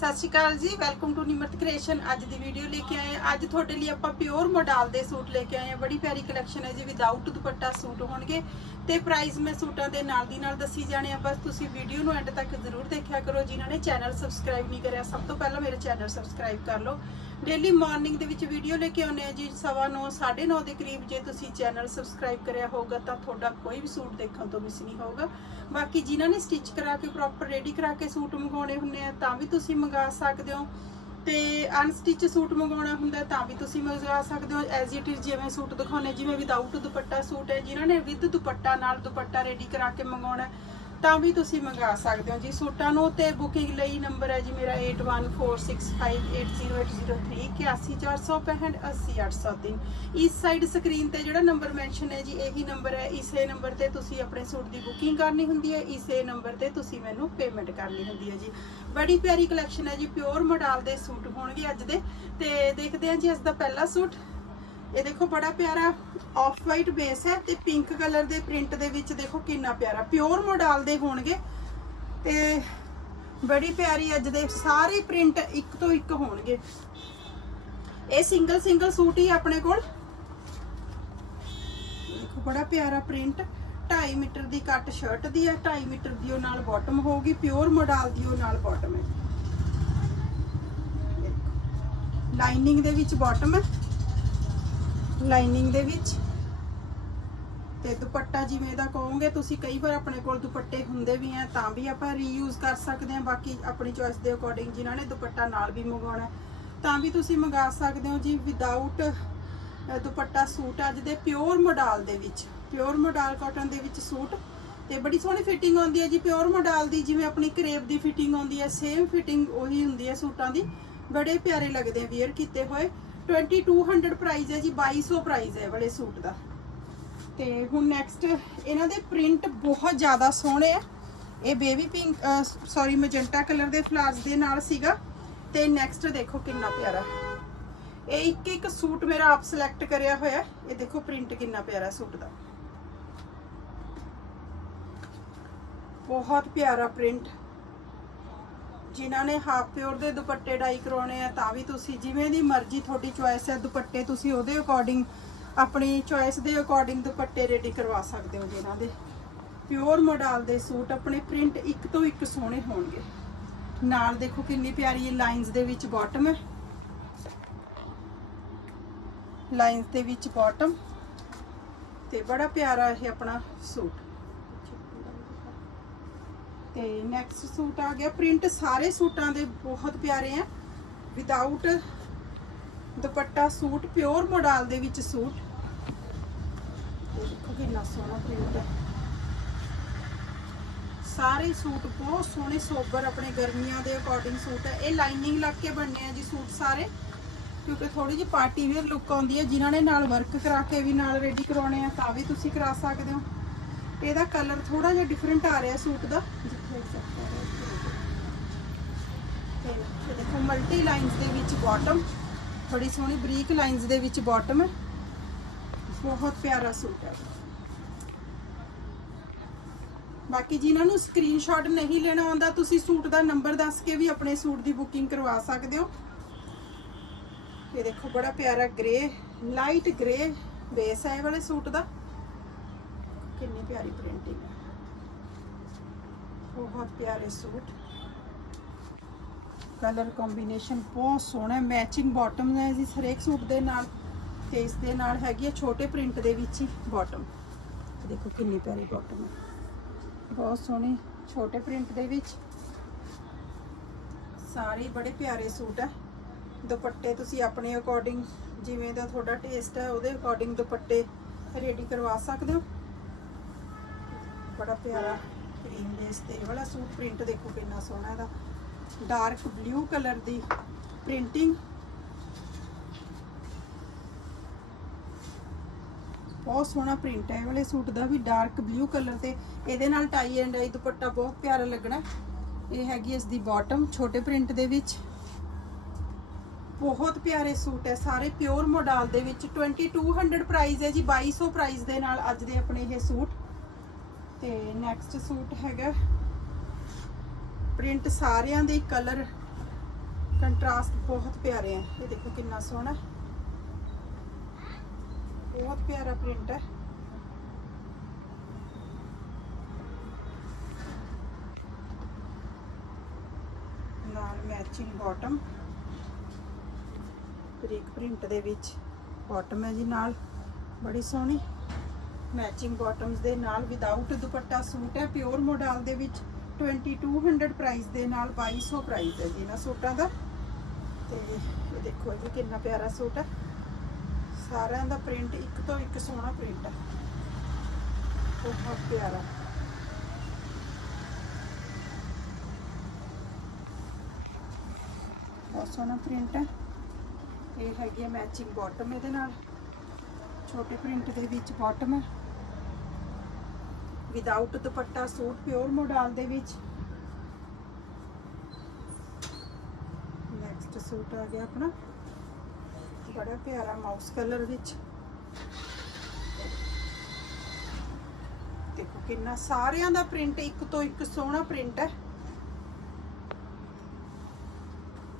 ਸਤਿ ਸ਼੍ਰੀ ਅਕਾਲ ਜੀ welcome to Nimrat creation ਅੱਜ ਦੀ ਵੀਡੀਓ ਲੈ ਕੇ ਆਏ ਅੱਜ ਤੁਹਾਡੇ ਲਈ ਆਪਾਂ ਪਿਓਰ ਮੋਡਲ ਦੇ ਸੂਟ ਲੈ ਕੇ ਆਏ ਹਾਂ। ਬੜੀ ਪਿਆਰੀ ਕਲੈਕਸ਼ਨ ਹੈ ਜੀ ਵਿਦਆਊਟ ਦੁਪੱਟਾ ਸੂਟ ਹੋਣਗੇ। ਤੇ ਪ੍ਰਾਈਸ ਮੈਂ ਸੂਟਾਂ ਦੇ ਨਾਲ ਦੀ ਨਾਲ ਦੱਸੀ ਜਾਣੇ ਆ। ਬਸ ਤੁਸੀਂ ਵੀਡੀਓ ਨੂੰ ਐਂਡ ਤੱਕ ਜ਼ਰੂਰ ਦੇਖਿਆ ਕਰੋ। ਜਿਨ੍ਹਾਂ ਨੇ ਚੈਨਲ ਸਬਸਕ੍ਰਾਈਬ ਨਹੀਂ ਕਰਿਆ, ਸਭ ਤੋਂ ਪਹਿਲਾਂ ਮੇਰੇ ਚੈਨਲ ਸਬਸਕ੍ਰਾਈਬ ਕਰ ਲਓ। ਡੇਲੀ ਮਾਰਨਿੰਗ ਦੇ ਵਿੱਚ ਵੀਡੀਓ ਲੈ ਕੇ ਆਉਂਦੇ ਆ ਜੀ ਸਵਾ ਨੌ, ਸਾਢੇ 9:30 ਦੇ ਕਰੀਬ ਜੇ ਤੁਸੀਂ ਚੈਨਲ ਸਬਸਕ੍ਰਾਈਬ ਕਰਿਆ ਹੋਊਗਾ ਤਾਂ ਤੁਹਾਡਾ ਕੋਈ ਵੀ ਸੂਟ ਦੇਖਣ ਤੋਂ ਮਿਸ ਨਹੀਂ ਹੋਊਗਾ। ਬਾਕੀ ਜਿਨ੍ਹਾਂ ਨੇ ਸਟਿਚ ਕਰਾ ਕੇ ਪ੍ਰੋਪਰ ਰੈਡੀ ਕਰਾ ਕੇ ਸੂਟ ਮੰਗਾਉਣੇ ਹੁੰਦੇ ਆ ਤਾਂ ਵੀ ਤੁਸੀਂ ਮੰਗਾ ਸਕਦੇ ਹੋ। ਤੇ ਅਨਸਟਿਚ ਸੂਟ ਮੰਗਾਉਣਾ ਹੁੰਦਾ ਤਾਂ ਵੀ ਤੁਸੀਂ ਮੰਗਵਾ ਸਕਦੇ ਹੋ। ਐਜ਼ ਇਟ ਇਜ਼ ਜਿਵੇਂ ਸੂਟ ਦਿਖਾਉਣੇ ਜਿਵੇਂ ਵਿਦਆਊਟ ਦੁਪੱਟਾ ਸੂਟ ਹੈ ਜਿਨ੍ਹਾਂ ਨੇ ਵਿਦ ਦੁਪੱਟਾ ਨਾਲ ਦੁਪੱਟਾ ਰੈਡੀ ਕਰਾ ਕੇ ਮੰਗਾਉਣਾ ਹੈ, ਤਾਂ ਵੀ ਤੁਸੀਂ ਮੰਗਾ ਸਕਦੇ ਹੋ ਜੀ। ਸੂਟਾਂ ਨੂੰ ਤੇ ਬੁਕਿੰਗ ਲਈ ਨੰਬਰ ਹੈ ਜੀ ਮੇਰਾ 8146580803 80465 ਇਸ ਸਾਈਡ ਸਕਰੀਨ ਤੇ ਜਿਹੜਾ ਨੰਬਰ ਮੈਂਸ਼ਨ ਹੈ ਜੀ ਇਹੀ ਨੰਬਰ ਹੈ। ਇਸੇ ਨੰਬਰ ਤੇ ਤੁਸੀਂ ਆਪਣੇ ਸੂਟ ਦੀ ਬੁਕਿੰਗ ਕਰਨੀ ਹੁੰਦੀ ਹੈ। ਇਸੇ ਨੰਬਰ ਤੇ ਤੁਸੀਂ ਮੈਨੂੰ ਪੇਮੈਂਟ ਕਰਨੀ ਹੁੰਦੀ ਹੈ ਜੀ। ਬੜੀ ਪਿਆਰੀ ਕਲੈਕਸ਼ਨ ਹੈ ਜੀ। ਪਿਓਰ ਮੋਡਲ ਦੇ ਸੂਟ ਹੋਣਗੇ ਅੱਜ ਦੇ। ਤੇ ਦੇਖਦੇ ਹਾਂ ਜੀ ਇਸ ਦਾ ਪਹਿਲਾ ਸੂਟ। ਇਹ ਦੇਖੋ ਬੜਾ ਪਿਆਰਾ ਆਫ ਵਾਈਟ ਬੇਸ ਹੈ ਤੇ ਪਿੰਕ ਕਲਰ ਦੇ ਪ੍ਰਿੰਟ ਦੇ ਵਿੱਚ ਦੇਖੋ ਕਿੰਨਾ ਪਿਆਰਾ ਪਿਓਰ ਮੋਡਲ ਦੇ ਹੋਣਗੇ ਤੇ ਬੜੀ ਪਿਆਰੀ ਅੱਜ ਦੇ ਸਾਰੇ ਪ੍ਰਿੰਟ ਇੱਕ ਤੋਂ ਇੱਕ ਹੋਣਗੇ। ਇਹ ਸਿੰਗਲ ਸਿੰਗਲ ਸੂਟ ਹੀ ਆਪਣੇ ਕੋਲ। ਦੇਖੋ ਬੜਾ ਪਿਆਰਾ ਪ੍ਰਿੰਟ 2.5 ਮੀਟਰ ਦੀ ਕੱਟ ਸ਼ਰਟ ਦੀ ਹੈ 2.5 ਮੀਟਰ ਦੀ ਉਹ ਨਾਲ ਬਾਟਮ ਹੋਊਗੀ ਪਿਓਰ ਮੋਡਲ ਦੀ ਉਹ ਨਾਲ ਬਾਟਮ ਹੈ। ਲਾਈਨਿੰਗ ਦੇ ਵਿੱਚ ਬਾਟਮ ਹੈ। ਲਾਈਨਿੰਗ ਦੇ ਵਿੱਚ। ਤੇ ਦੁਪੱਟਾ ਜਿਵੇਂ ਦਾ ਕਹੋਗੇ, ਤੁਸੀਂ ਕਈ ਵਾਰ ਆਪਣੇ ਕੋਲ ਦੁਪੱਟੇ ਹੁੰਦੇ ਵੀ ਆ, ਤਾਂ ਵੀ ਆਪਾਂ ਰੀਯੂਜ਼ ਕਰ ਸਕਦੇ ਹਾਂ ਬਾਕੀ ਆਪਣੀ ਚੋਇਸ ਦੇ ਅਕੋਰਡਿੰਗ ਜਿਨ੍ਹਾਂ ਨੇ ਦੁਪੱਟਾ ਨਾਲ ਵੀ ਮੰਗਵਾਉਣਾ ਤਾਂ ਵੀ ਤੁਸੀਂ ਮੰਗਾ ਸਕਦੇ ਹੋ ਜੀ ਵਿਦਆਊਟ ਦੁਪੱਟਾ ਸੂਟ ਅੱਜ ਦੇ ਪਿਓਰ ਮੋਡਲ ਦੇ ਵਿੱਚ। ਪਿਓਰ ਮੋਡਲ ਕਾਟਨ ਦੇ ਵਿੱਚ ਸੂਟ। ਤੇ ਬੜੀ ਸੋਹਣੀ ਫਿਟਿੰਗ ਆਉਂਦੀ ਹੈ ਜੀ ਪਿਓਰ ਮੋਡਲ ਦੀ ਜਿਵੇਂ ਆਪਣੀ ਕਰੇਬ ਦੀ ਫਿਟਿੰਗ ਆਉਂਦੀ ਹੈ ਸੇਮ ਫਿਟਿੰਗ ਉਹੀ ਹੁੰਦੀ ਹੈ ਸੂਟਾਂ ਦੀ। ਬੜੇ ਪਿਆਰੇ ਲੱਗਦੇ ਆ ਵੇਅਰ ਕੀਤੇ ਹੋਏ। 2200 ਪ੍ਰਾਈਸ ਹੈ ਜੀ 2200 ਪ੍ਰਾਈਸ ਹੈ ਵਾਲੇ ਸੂਟ ਦਾ। ਤੇ ਹੁਣ ਨੈਕਸਟ ਇਹਨਾਂ ਦੇ ਪ੍ਰਿੰਟ ਬਹੁਤ ਜ਼ਿਆਦਾ ਸੋਹਣੇ ਆ। ਇਹ baby pink sorry magenta colour ਦੇ ਫਲਾਰਸ ਦੇ ਨਾਲ ਸੀਗਾ। ਤੇ ਨੈਕਸਟ ਦੇਖੋ ਕਿੰਨਾ ਪਿਆਰਾ। ਇਹ ਇੱਕ ਇੱਕ ਸੂਟ ਮੇਰਾ ਆਪ ਸਿਲੈਕਟ ਕਰਿਆ ਹੋਇਆ ਇਹ ਦੇਖੋ ਪ੍ਰਿੰਟ ਕਿੰਨਾ ਪਿਆਰਾ ਸੂਟ ਦਾ। ਬਹੁਤ ਪਿਆਰਾ ਪ੍ਰਿੰਟ ਜਿਨ੍ਹਾਂ ਨੇ ਹਾਫ ਪਿਓਰ ਦੇ ਦੁਪੱਟੇ ਡਾਈ ਕਰਾਉਣੇ ਆ, ਤਾਂ ਵੀ ਤੁਸੀਂ ਜਿਵੇਂ ਦੀ ਮਰਜ਼ੀ ਤੁਹਾਡੀ ਚੁਆਇਸ ਹੈ, ਦੁਪੱਟੇ ਤੁਸੀਂ ਉਹਦੇ ਅਕੋਰਡਿੰਗ ਆਪਣੀ ਚੁਆਇਸ ਦੇ ਅਕੋਰਡਿੰਗ ਦੁਪੱਟੇ ਰੈਡੀ ਕਰਵਾ ਸਕਦੇ ਹੋ ਜਿਨ੍ਹਾਂ ਦੇ। ਪਿਓਰ ਮੋਡਲ ਦੇ ਸੂਟ ਆਪਣੇ ਪ੍ਰਿੰਟ ਇੱਕ ਤੋਂ ਇੱਕ ਸੋਹਣੇ ਹੋਣਗੇ। ਨਾਲ ਦੇਖੋ ਕਿੰਨੀ ਪਿਆਰੀ ਲਾਈਨਸ ਦੇ ਵਿੱਚ ਬਾਟਮ ਹੈ। ਲਾਈਨਸ ਦੇ ਵਿੱਚ ਬਾਟਮ ਤੇ ਬੜਾ ਪਿਆਰਾ ਇਹ ਆਪਣਾ ਸੂਟ। ਤੇ ਨੈਕਸਟ ਸੂਟ ਆ ਗਿਆ। ਪ੍ਰਿੰਟ ਸਾਰੇ ਸੂਟਾਂ ਦੇ ਬਹੁਤ ਪਿਆਰੇ ਆ। Without dupatta suit pure modal ਦੇ ਵਿੱਚ ਸੂਟ। ਦੇਖੋ ਕਿੰਨਾ ਸੋਹਣਾ ਪ੍ਰਿੰਟ ਹੈ ਸਾਰੇ ਸੂਟ ਬਹੁਤ ਸੋਹਣੇ ਸੋਬਰ ਆਪਣੇ ਗਰਮੀਆਂ ਦੇ ਅਕੋਰਡਿੰਗ ਸੂਟ ਹੈ ਇਹ ਲਾਈਨਿੰਗ ਲੱਗ ਕੇ ਬਣਨੇ ਆ ਜੀ ਸੂਟ ਸਾਰੇ। ਕਿਉਂਕਿ ਥੋੜੀ ਜਿਹੀ ਪਾਰਟੀ ਵੇਅਰ ਲੁੱਕ ਆਉਂਦੀ ਹੈ ਜਿਨ੍ਹਾਂ ਨੇ ਨਾਲ ਵਰਕ ਕਰਾ ਕੇ ਵੀ ਨਾਲ ਰੈਡੀ ਕਰਾਉਣੇ ਆ, ਤਾਂ ਵੀ ਤੁਸੀਂ ਕਰਾ ਸਕਦੇ ਹੋ। ਇਹਦਾ ਕਲਰ ਥੋੜਾ ਜਿਹਾ ਡਿਫਰੈਂਟ ਆ ਰਿਹਾ ਸੂਟ ਦਾ। ਜਿੱਥੇ accept ਆ ਤੇ ਦੇਖੋ ਮਲਟੀ ਲਾਈਨਸ ਦੇ ਵਿੱਚ ਬਾਟਮ ਥੋੜੀ ਸੋਹਣੀ ਬਰੀਕ ਲਾਈਨਸ ਦੇ ਵਿੱਚ ਬਾਟਮ ਹੈ। ਬਹੁਤ ਪਿਆਰਾ ਸੂਟ ਹੈ। ਬਾਕੀ ਜਿਨ੍ਹਾਂ ਨੂੰ ਸਕਰੀਨਸ਼ਾਟ ਨਹੀਂ ਲੈਣਾ ਆਉਂਦਾ, ਤੁਸੀਂ ਸੂਟ ਦਾ ਨੰਬਰ ਦੱਸ ਕੇ ਵੀ ਆਪਣੇ ਸੂਟ ਦੀ ਬੁਕਿੰਗ ਕਰਵਾ ਸਕਦੇ ਹੋ। ਇਹ ਦੇਖੋ ਬੜਾ ਪਿਆਰਾ ਗ੍ਰੇ ਲਾਈਟ ਗ੍ਰੇ ਬੇਸ ਹੈ ਵਾਲੇ ਸੂਟ ਦਾ। ਕਿੰਨੀ ਪਿਆਰੀ ਪ੍ਰਿੰਟਿੰਗ ਹੈ। ਬਹੁਤ ਪਿਆਰੇ ਸੂਟ। ਕਲਰ ਕੰਬੀਨੇਸ਼ਨ ਬਹੁਤ ਸੋਹਣਾ ਮੈਚਿੰਗ ਬਾਟਮ ਹੈ ਜੀ ਹਰੇਕ ਸੂਟ ਦੇ ਨਾਲ ਤੇ ਇਸ ਦੇ ਨਾਲ ਹੈਗੀ ਹੈ ਛੋਟੇ ਪ੍ਰਿੰਟ ਦੇ ਵਿੱਚ ਹੀ ਬਾਟਮ ਦੇਖੋ ਕਿੰਨੀ ਪਿਆਰੀ ਬਾਟਮ ਹੈ। ਬਹੁਤ ਸੋਹਣੀ ਛੋਟੇ ਪ੍ਰਿੰਟ ਦੇ ਵਿੱਚ। ਸਾਰੇ ਬੜੇ ਪਿਆਰੇ ਸੂਟ ਹੈ। ਦੁਪੱਟੇ ਤੁਸੀਂ ਆਪਣੇ ਅਕੋਰਡਿੰਗ ਜਿਵੇਂ ਦਾ ਤੁਹਾਡਾ ਟੇਸਟ ਹੈ, ਉਹਦੇ ਅਕੋਰਡਿੰਗ ਦੁਪੱਟੇ ਰੈਡੀ ਕਰਵਾ ਸਕਦੇ ਹੋ। ਬੜਾ ਪਿਆਰਾ ਕਰੀਮ ਬੇਸ ਤੇ। ਇਹ ਵਾਲਾ ਸੂਟ ਪ੍ਰਿੰਟ ਦੇਖੋ ਕਿੰਨਾ ਸੋਹਣਾ ਇਹਦਾ। ਡਾਰਕ ਬਲੂ ਕਲਰ ਦੀ ਪ੍ਰਿੰਟਿੰਗ ਬਹੁਤ ਸੋਹਣਾ ਪ੍ਰਿੰਟ ਹੈ। ਇਹ ਵਾਲੇ ਸੂਟ ਦਾ ਵੀ ਡਾਰਕ ਬਲੂ ਕਲਰ ਤੇ। ਇਹਦੇ ਨਾਲ ਟਾਈ ਐਂਡ ਆਈ ਦੁਪੱਟਾ ਬਹੁਤ ਪਿਆਰਾ ਲੱਗਣਾ। ਇਹ ਹੈਗੀ ਇਸ ਦੀ ਬਾਟਮ ਛੋਟੇ ਪ੍ਰਿੰਟ ਦੇ ਵਿੱਚ। ਬਹੁਤ ਪਿਆਰੇ ਸੂਟ ਹੈ। ਸਾਰੇ ਪਿਓਰ ਮੋਡਲ ਦੇ ਵਿੱਚ। 2200 ਪ੍ਰਾਈਸ ਹੈ ਜੀ। 2200 ਪ੍ਰਾਈਸ ਦੇ ਨਾਲ ਅੱਜ ਦੇ ਆਪਣੇ ਇਹ ਸੂਟ। ਤੇ ਨੈਕਸਟ ਸੂਟ ਹੈਗਾ। ਪ੍ਰਿੰਟ ਸਾਰਿਆਂ ਦੇ ਕਲਰ ਕੰਟਰਾਸਟ ਬਹੁਤ ਪਿਆਰੇ ਆ। ਇਹ ਦੇਖੋ ਕਿੰਨਾ ਸੋਹਣਾ। ਬਹੁਤ ਪਿਆਰਾ ਪ੍ਰਿੰਟ ਹੈ ਨਾਲ ਮੈਚਿੰਗ ਬਾਟਮ ਬਰੀਕ ਪ੍ਰਿੰਟ ਦੇ ਵਿੱਚ ਬਾਟਮ ਹੈ ਜੀ ਨਾਲ। ਬੜੀ ਸੋਹਣੀ। ਮੈਚਿੰਗ ਬਾਟਮਸ ਦੇ ਨਾਲ ਵਿਦਆਊਟ ਦੁਪੱਟਾ ਸੂਟ ਹੈ ਪਿਓਰ ਮੋਡਲ ਦੇ ਵਿੱਚ 2200 ਪ੍ਰਾਈਸ ਦੇ ਨਾਲ 2200 ਪ੍ਰਾਈਸ ਹੈ ਜੀ ਇਹਨਾਂ ਸੂਟਾਂ ਦਾ। ਤੇ ਇਹ ਦੇਖੋ ਜੀ ਕਿੰਨਾ ਪਿਆਰਾ ਸੂਟ ਹੈ। ਸਾਰਿਆਂ ਦਾ ਪ੍ਰਿੰਟ ਇੱਕ ਤੋਂ ਇੱਕ ਸੋਹਣਾ ਪ੍ਰਿੰਟ ਹੈ। ਬਹੁਤ ਪਿਆਰਾ। ਬਹੁਤ ਸੋਹਣਾ ਪ੍ਰਿੰਟ ਹੈ। ਇਹ ਹੈਗੀ ਹੈ ਮੈਚਿੰਗ ਬਾਟਮ ਇਹਦੇ ਨਾਲ। ਛੋਟੇ ਪ੍ਰਿੰਟ ਦੇ ਵਿੱਚ ਬਾਟਮ ਹੈ। Without dupatta suit pure modal ਦੇ ਵਿੱਚ। ਨੈਕਸਟ ਸੂਟ ਆ ਗਿਆ ਆਪਣਾ। ਬੜਾ ਪਿਆਰਾ ਮਾਊਸ ਕਲਰ ਵਿੱਚ। ਦੇਖੋ ਕਿੰਨਾ ਸਾਰਿਆਂ ਦਾ ਪ੍ਰਿੰਟ ਇੱਕ ਤੋਂ ਇੱਕ ਸੋਹਣਾ ਪ੍ਰਿੰਟ ਹੈ।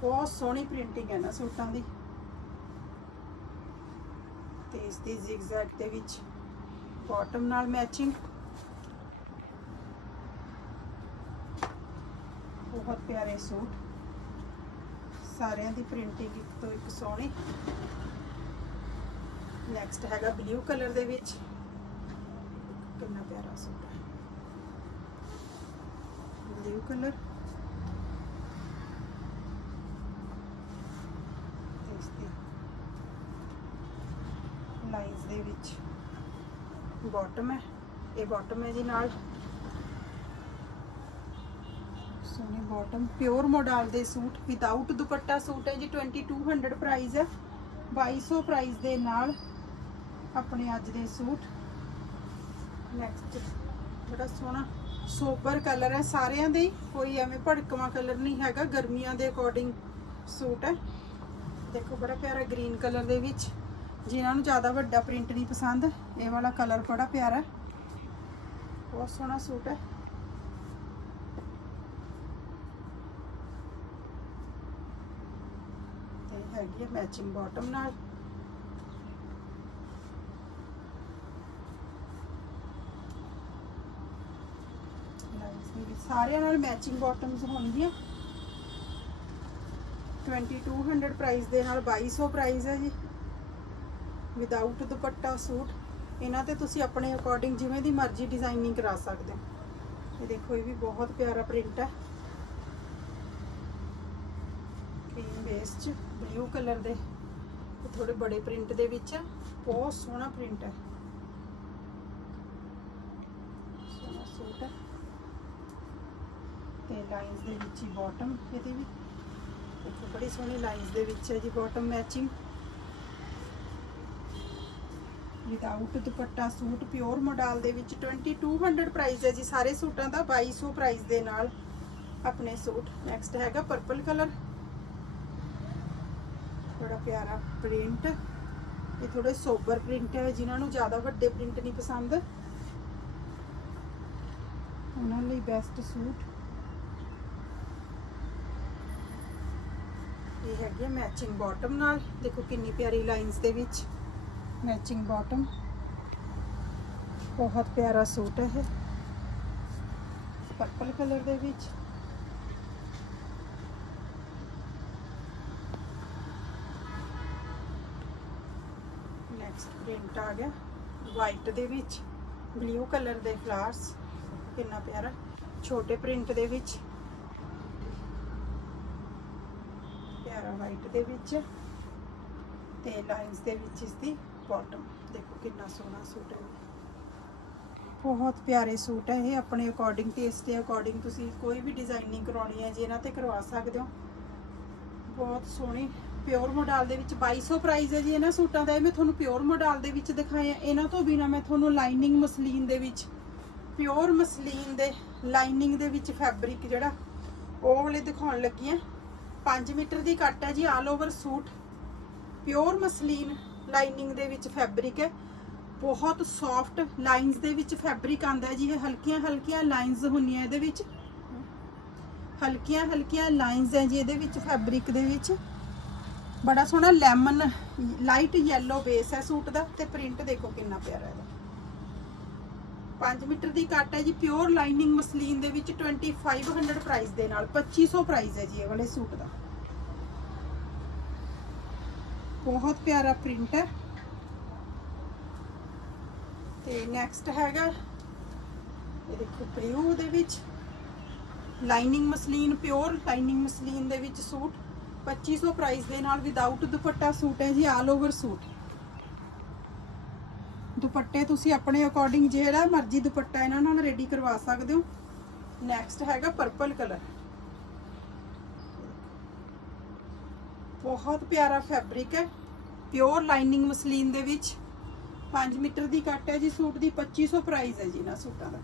ਬਹੁਤ ਸੋਹਣੀ ਪ੍ਰਿੰਟਿੰਗ ਹੈ ਨਾ ਸੂਟਾਂ ਦੀ। ਤੇ ਇਸ ਦੀ zigzag ਦੇ ਵਿੱਚ ਬਾਟਮ ਨਾਲ ਮੈਚਿੰਗ ਬਹੁਤ ਪਿਆਰੇ ਸੂਟ। ਸਾਰਿਆਂ ਦੀ ਪ੍ਰਿੰਟਿੰਗ ਇੱਕ ਤੋਂ ਇੱਕ ਸੋਹਣੀ। ਨੈਕਸਟ ਹੈਗਾ ਬਲੂ ਕਲਰ ਦੇ ਵਿੱਚ। ਕਿੰਨਾ ਪਿਆਰਾ ਸੂਟ ਹੈ। ਬਲੂ ਕਲਰ ਇਸ ਦੀ ਲਾਈਨਸ ਦੇ ਵਿੱਚ ਬਾਟਮ ਹੈ। ਇਹ ਬਾਟਮ ਹੈ ਜੀ ਨਾਲ। ਸੋਹਣੀ ਬਾਟਮ ਪਿਓਰ ਮੋਡਲ ਦੇ ਸੂਟ ਵਿਦਆਊਟ ਦੁਪੱਟਾ ਸੂਟ ਹੈ ਜੀ 2200 ਪ੍ਰਾਈਸ ਹੈ। 2200 ਪ੍ਰਾਈਸ ਦੇ ਨਾਲ ਆਪਣੇ ਅੱਜ ਦੇ ਸੂਟ। ਨੈਕਸਟ ਬੜਾ ਸੋਹਣਾ ਸੋਬਰ ਕਲਰ ਹੈ, ਸਾਰਿਆਂ ਦੇ ਕੋਈ ਐਵੇਂ ਭੜਕਵਾਂ ਕਲਰ ਨਹੀਂ ਹੈਗਾ, ਗਰਮੀਆਂ ਦੇ ਅਕੋਰਡਿੰਗ ਸੂਟ ਹੈ। ਦੇਖੋ, ਬੜਾ ਪਿਆਰਾ ਗ੍ਰੀਨ ਕਲਰ ਦੇ ਵਿੱਚ। ਜਿਨ੍ਹਾਂ ਨੂੰ ਜ਼ਿਆਦਾ ਵੱਡਾ ਪ੍ਰਿੰਟ ਨਹੀਂ ਪਸੰਦ, ਇਹ ਵਾਲਾ ਕਲਰ ਬੜਾ ਪਿਆਰਾ ਬਹੁਤ ਸੋਹਣਾ ਸੂਟ ਹੈ। ਹੈਗੀ ਹੈ ਮੈਚਿੰਗ ਬਾਟਮ ਨਾਲ। ਸਾਰਿਆਂ ਨਾਲ ਮੈਚਿੰਗ ਬਾਟਮਸ ਹੋਣਗੀਆਂ। 2200 ਪ੍ਰਾਈਸ ਦੇ ਨਾਲ 2200 ਪ੍ਰਾਈਸ ਹੈ ਜੀ। ਵਿਦਆਊਟ ਦੁਪੱਟਾ, ਸੂਟ, ਇਹਨਾਂ ਤੇ ਤੁਸੀਂ ਆਪਣੇ ਅਕੋਰਡਿੰਗ ਜਿਵੇਂ ਦੀ ਮਰਜ਼ੀ ਡਿਜ਼ਾਈਨਿੰਗ ਕਰਾ ਸਕਦੇ ਹੋ। ਇਹ ਦੇਖੋ, ਇਹ ਵੀ ਬਹੁਤ ਪਿਆਰਾ ਪ੍ਰਿੰਟ ਹੈ। ਕਰੀਮ ਬੇਸ ਚ। ਬਲੂ ਕਲਰ ਦੇ ਥੋੜੇ ਬੜੇ ਪ੍ਰਿੰਟ ਦੇ ਵਿੱਚ। ਬਹੁਤ ਸੋਹਣਾ ਪ੍ਰਿੰਟ ਹੈ। ਸੋਹਣਾ ਸੂਟ ਹੈ। ਤੇ ਲਾਈਨਸ ਦੇ ਵਿੱਚ ਹੀ ਬਾਟਮ ਇਹਦੀ ਵੀ। ਦੇਖੋ, ਬੜੀ ਸੋਹਣੀ ਲਾਈਨਸ ਦੇ ਵਿੱਚ ਹੈ ਜੀ bottom matching without dupatta suit pure modal ਦੇ ਵਿੱਚ 2200 ਪ੍ਰਾਈਸ ਹੈ ਜੀ, ਸਾਰੇ ਸੂਟਾਂ ਦਾ 2200 ਪ੍ਰਾਈਸ ਦੇ ਨਾਲ ਆਪਣੇ ਸੂਟ ਨੈਕਸਟ ਹੈਗਾ ਪਰਪਲ ਕਲਰ ਬੜਾ ਪਿਆਰਾ ਪ੍ਰਿੰਟ ਇਹ ਥੋੜੇ ਸੋਬਰ ਪ੍ਰਿੰਟ ਹੈ, ਜਿਨ੍ਹਾਂ ਨੂੰ ਜ਼ਿਆਦਾ ਵੱਡੇ ਪ੍ਰਿੰਟ ਨਹੀਂ ਪਸੰਦ। ਉਹਨਾਂ ਲਈ ਬੈਸਟ ਸੂਟ ਇਹ ਹੈਗੀ ਮੈਚਿੰਗ ਬਾਟਮ ਨਾਲ। ਦੇਖੋ ਕਿੰਨੀ ਪਿਆਰੀ ਲਾਈਨਸ ਦੇ ਵਿੱਚ ਮੈਚਿੰਗ ਬਾਟਮ ਬਹੁਤ ਪਿਆਰਾ ਸੂਟ ਹੈ ਇਹ। ਪਰਪਲ ਕਲਰ ਦੇ ਵਿੱਚ। ਨੈਕਸਟ ਆ ਗਿਆ। ਵਾਈਟ ਦੇ ਵਿੱਚ ਬਲੂ ਕਲਰ ਦੇ ਫਲਾਵਰਸ ਕਿੰਨਾ ਪਿਆਰਾ। ਛੋਟੇ ਪ੍ਰਿੰਟ ਦੇ ਵਿੱਚ, ਪਿਆਰਾ ਵਾਈਟ ਦੇ ਵਿੱਚ। ਤੇ ਲਾਈਨਸ ਦੇ ਵਿੱਚ ਇਸ ਦੀ ਬਾਟਮ ਦੇਖੋ ਕਿੰਨਾ ਸੋਹਣਾ ਸੂਟ ਹੈ। ਬਹੁਤ ਪਿਆਰੇ ਸੂਟ ਹੈ ਇਹ। ਆਪਣੇ ਅਕੋਰਡਿੰਗ ਟੇਸਟ ਦੇ ਅਕੋਰਡਿੰਗ ਤੁਸੀਂ ਕੋਈ ਵੀ ਡਿਜ਼ਾਈਨਿੰਗ ਕਰਾਉਣੀ ਹੈ, ਜੇ ਇਹਨਾਂ ਤੇ ਕਰਵਾ ਸਕਦੇ ਹੋ। ਬਹੁਤ ਸੋਹਣੀ ਪਿਓਰ ਮੋਡਲ ਦੇ ਵਿੱਚ 2200 ਪ੍ਰਾਈਸ ਹੈ ਜੀ ਇਹਨਾਂ ਸੂਟਾਂ ਦਾ। ਇਹ ਮੈਂ ਤੁਹਾਨੂੰ ਪਿਓਰ ਮੋਡਲ ਦੇ ਵਿੱਚ ਦਿਖਾਇਆ। ਇਹਨਾਂ ਤੋਂ ਬਿਨਾ ਮੈਂ ਤੁਹਾਨੂੰ ਲਾਈਨਿੰਗ ਮਸਲੀਨ ਦੇ ਵਿੱਚ, ਪਿਓਰ ਮਸਲੀਨ ਦੇ ਲਾਈਨਿੰਗ ਦੇ ਵਿੱਚ ਫੈਬਰਿਕ ਜਿਹੜਾ, ਉਹ ਵਾਲੇ ਦਿਖਾਉਣ ਲੱਗੀ ਆ 5 ਮੀਟਰ ਦੀ ਕੱਟ ਹੈ ਜੀ all over suit. Pure muslin lining ਦੇ ਵਿੱਚ ਫੈਬਰਿਕ ਹੈ। ਬਹੁਤ ਸੌਫਟ ਲਾਈਨਸ ਦੇ ਵਿੱਚ ਫੈਬਰਿਕ ਆਂਦਾ ਜੀ। ਇਹ ਹਲਕੀਆਂ ਹਲਕੀਆਂ ਲਾਈਨਸ ਹੁੰਦੀਆਂ ਇਹਦੇ ਵਿੱਚ। ਹਲਕੀਆਂ ਹਲਕੀਆਂ ਲਾਈਨਸ ਹੈ ਜੀ ਇਹਦੇ ਵਿੱਚ ਫੈਬਰਿਕ ਦੇ ਵਿੱਚ। ਬੜਾ ਸੋਹਣਾ ਲੈਮਨ ਲਾਈਟ ਯੈਲੋ ਬੇਸ ਹੈ ਸੂਟ ਦਾ ਤੇ ਪ੍ਰਿੰਟ ਦੇਖੋ ਕਿੰਨਾ ਪਿਆਰਾ ਇਹਦਾ। 5 ਮੀਟਰ ਦੀ ਕੱਟ ਹੈ ਜੀ ਪਿਓਰ ਲਾਈਨਿੰਗ ਮਸਲੀਨ ਦੇ ਵਿੱਚ 2500 ਪ੍ਰਾਈਸ ਦੇ ਨਾਲ 2500 ਪ੍ਰਾਈਸ ਹੈ ਜੀ ਇਹ ਵਾਲੇ ਸੂਟ ਦਾ। ਬਹੁਤ ਪਿਆਰਾ ਪ੍ਰਿੰਟ ਹੈ। ਤੇ ਨੈਕਸਟ ਹੈਗਾ, ਇਹ ਦੇਖੋ ਪ੍ਰਿਊ ਦੇ ਵਿੱਚ lining muslin pure lining muslin ਦੇ ਵਿੱਚ ਸੂਟ। 2500 ਪ੍ਰਾਈਸ ਦੇ ਨਾਲ ਵਿਦਆਊਟ ਦੁਪੱਟਾ ਸੂਟ ਹੈ ਜੀ ਆਲ ਓਵਰ ਸੂਟ। ਦੁਪੱਟੇ ਤੁਸੀਂ ਆਪਣੇ ਅਕੋਰਡਿੰਗ ਜਿਹੜਾ ਮਰਜ਼ੀ ਦੁਪੱਟਾ ਇਹਨਾਂ ਨਾਲ ਰੈਡੀ ਕਰਵਾ ਸਕਦੇ ਹੋ। ਨੈਕਸਟ ਹੈਗਾ ਪਰਪਲ ਕਲਰ ਬਹੁਤ ਪਿਆਰਾ ਫੈਬਰਿਕ ਹੈ ਪਿਓਰ ਲਾਈਨਿੰਗ ਮਸਲੀਨ ਦੇ ਵਿੱਚ। 5 ਮੀਟਰ ਦੀ ਕੱਟ ਹੈ ਜੀ ਸੂਟ ਦੀ 2500 ਪ੍ਰਾਈਸ ਹੈ ਜੀ ਇਹਨਾਂ ਸੂਟਾਂ ਦਾ।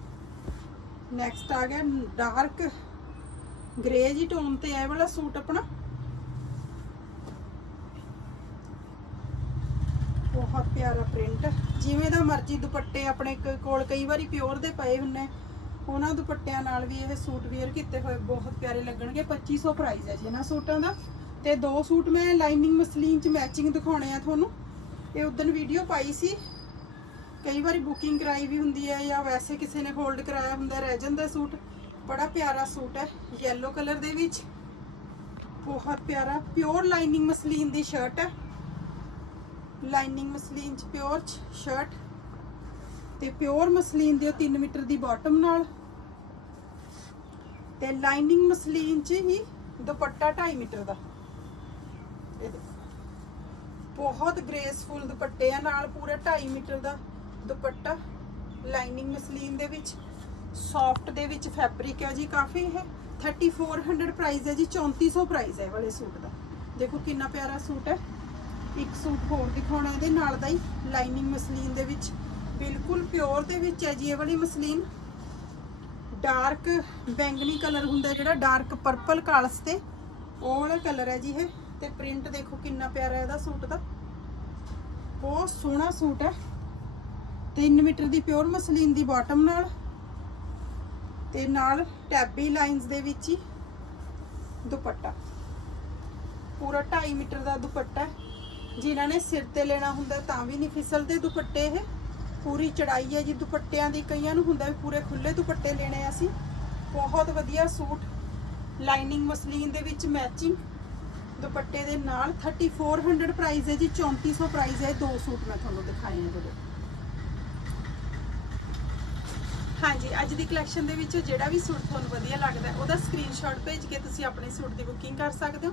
ਨੈਕਸਟ ਆ ਗਿਆ ਡਾਰਕ ਗ੍ਰੇ ਜੀ ਟੋਨ ਤੇ ਇਹ ਵਾਲਾ ਸੂਟ ਆਪਣਾ। ਬਹੁਤ ਪਿਆਰਾ ਪ੍ਰਿੰਟ ਜਿਵੇਂ ਦਾ ਮਰਜ਼ੀ ਦੁਪੱਟੇ ਆਪਣੇ ਕ- ਕੋਲ ਕਈ ਵਾਰੀ ਪਿਓਰ ਦੇ ਪਏ ਹੁੰਨੇ ਉਹਨਾਂ ਦੁਪੱਟਿਆਂ ਨਾਲ ਵੀ ਇਹ ਸੂਟ ਵੇਅਰ ਕੀਤੇ ਹੋਏ ਬਹੁਤ ਪਿਆਰੇ ਲੱਗਣਗੇ। 2500 ਪ੍ਰਾਈਸ ਹੈ ਜੀ ਇਹਨਾਂ ਸੂਟਾਂ ਦਾ। ਤੇ ਦੋ ਸੂਟ ਮੈਂ ਲਾਈਨਿੰਗ ਮਸਲੀਨ ਚ ਮੈਚਿੰਗ ਦਿਖਾਉਣੇ ਆ ਤੁਹਾਨੂੰ। ਇਹ ਉਦੋਂ ਵੀਡੀਓ ਪਾਈ ਸੀ। ਕਈ ਵਾਰੀ ਬੁਕਿੰਗ ਕਰਾਈ ਵੀ ਹੁੰਦੀ ਹੈ ਜਾਂ ਵੈਸੇ ਕਿਸੇ ਨੇ ਹੋਲਡ ਕਰਾਇਆ ਹੁੰਦਾ, ਰਹਿ ਜਾਂਦਾ ਸੂਟ। ਬੜਾ ਪਿਆਰਾ ਸੂਟ ਹੈ, yellow ਕਲਰ ਦੇ ਵਿੱਚ। ਬਹੁਤ ਪਿਆਰਾ ਪਿਓਰ ਲਾਈਨਿੰਗ ਮਸਲੀਨ ਦੀ ਸ਼ਰਟ ਹੈ। ਲਾਈਨਿੰਗ ਮਸਲੀਨ ਚ ਪਿਓਰ ਸ਼ਰਟ ਤੇ ਪਿਓਰ ਮਸਲੀਨ ਦੇ 3 ਮੀਟਰ ਦੀ ਬਾਟਮ ਨਾਲ ਤੇ ਲਾਈਨਿੰਗ ਮਸਲੀਨ ਚ ਹੀ ਦੁਪੱਟਾ 2.5 ਮੀਟਰ ਦਾ। ਬਹੁਤ ਗ੍ਰੇਸਫੁਲ ਦੁਪੱਟੇ ਆ, ਨਾਲ ਪੂਰਾ 2.5 ਮੀਟਰ ਦਾ ਦੁਪੱਟਾ। ਲਾਈਨਿੰਗ ਮਸਲੀਨ ਦੇ ਵਿੱਚ ਸੌਫਟ ਦੇ ਵਿੱਚ ਫੈਬਰਿਕ ਹੈ ਜੀ ਕਾਫੀ ਇਹ। 3400 ਪ੍ਰਾਈਸ ਹੈ ਜੀ 3400 ਪ੍ਰਾਈਸ ਹੈ ਵਾਲੇ ਸੂਟ ਦਾ। ਦੇਖੋ ਕਿੰਨਾ ਪਿਆਰਾ ਸੂਟ ਹੈ। ਇੱਕ ਸੂਟ ਹੋਰ ਦਿਖਾਉਣਾ ਇਹਦੇ ਨਾਲ ਦਾ ਹੀ ਲਾਈਨਿੰਗ ਮਸਲੀਨ ਦੇ ਵਿੱਚ। ਬਿਲਕੁਲ ਪਿਓਰ ਦੇ ਵਿੱਚ ਹੈ ਜੀ ਇਹ ਵਾਲੀ ਮਸਲੀਨ ਡਾਰਕ ਬੈਂਗਨੀ ਕਲਰ ਹੁੰਦਾ ਜਿਹੜਾ ਡਾਰਕ ਪਰਪਲ ਕਾਲਸ ਤੇ, ਉਹ ਵਾਲਾ ਕਲਰ ਹੈ ਜੀ ਇਹ। ਤੇ ਪ੍ਰਿੰਟ ਦੇਖੋ ਕਿੰਨਾ ਪਿਆਰਾ ਇਹਦਾ ਸੂਟ ਦਾ। ਬਹੁਤ ਸੋਹਣਾ ਸੂਟ ਹੈ। 3 ਮੀਟਰ ਦੀ ਪਿਓਰ ਮਸਲੀਨ ਦੀ ਬਾਟਮ ਨਾਲ। ਤੇ ਨਾਲ ਟੈਬੀ ਲਾਈਨਸ ਦੇ ਵਿੱਚ ਹੀ ਦੁਪੱਟਾ। ਪੂਰਾ 2.5 ਮੀਟਰ ਦਾ ਦੁਪੱਟਾ ਹੈ। ਜਿਨ੍ਹਾਂ ਨੇ ਸਿਰ ਤੇ ਲੈਣਾ ਹੁੰਦਾ ਤਾਂ ਵੀ ਨਹੀਂ ਫਿਸਲਦੇ ਦੁਪੱਟੇ ਇਹ। ਪੂਰੀ ਚੜਾਈ ਹੈ ਜੀ ਦੁਪੱਟਿਆਂ ਦੀ। ਕਈਆਂ ਨੂੰ ਹੁੰਦਾ ਵੀ ਪੂਰੇ ਖੁੱਲੇ ਦੁਪੱਟੇ ਲੈਣੇ ਆ ਅਸੀਂ। ਬਹੁਤ ਵਧੀਆ ਸੂਟ। ਲਾਈਨਿੰਗ ਮਸਲੀਨ ਦੇ ਵਿੱਚ ਮੈਚਿੰਗ ਦੁਪੱਟੇ ਦੇ ਨਾਲ 3400 ਪ੍ਰਾਈਸ ਹੈ ਜੀ। 3400 ਪ੍ਰਾਈਸ ਹੈ ਦੋ ਸੂਟ ਮੈਂ ਤੁਹਾਨੂੰ ਦਿਖਾਏ ਆ ਜਿਹੜੇ। ਹਾਂਜੀ, ਅੱਜ ਦੀ ਕਲੈਕਸ਼ਨ ਦੇ ਵਿੱਚ ਜਿਹੜਾ ਵੀ ਸੂਟ ਤੁਹਾਨੂੰ ਵਧੀਆ ਲੱਗਦਾ ਉਹਦਾ ਸਕਰੀਨਸ਼ਾਟ ਭੇਜ ਕੇ ਤੁਸੀਂ ਆਪਣੇ ਸੂਟ ਦੀ ਬੁਕਿੰਗ ਕਰ ਸਕਦੇ ਹੋ।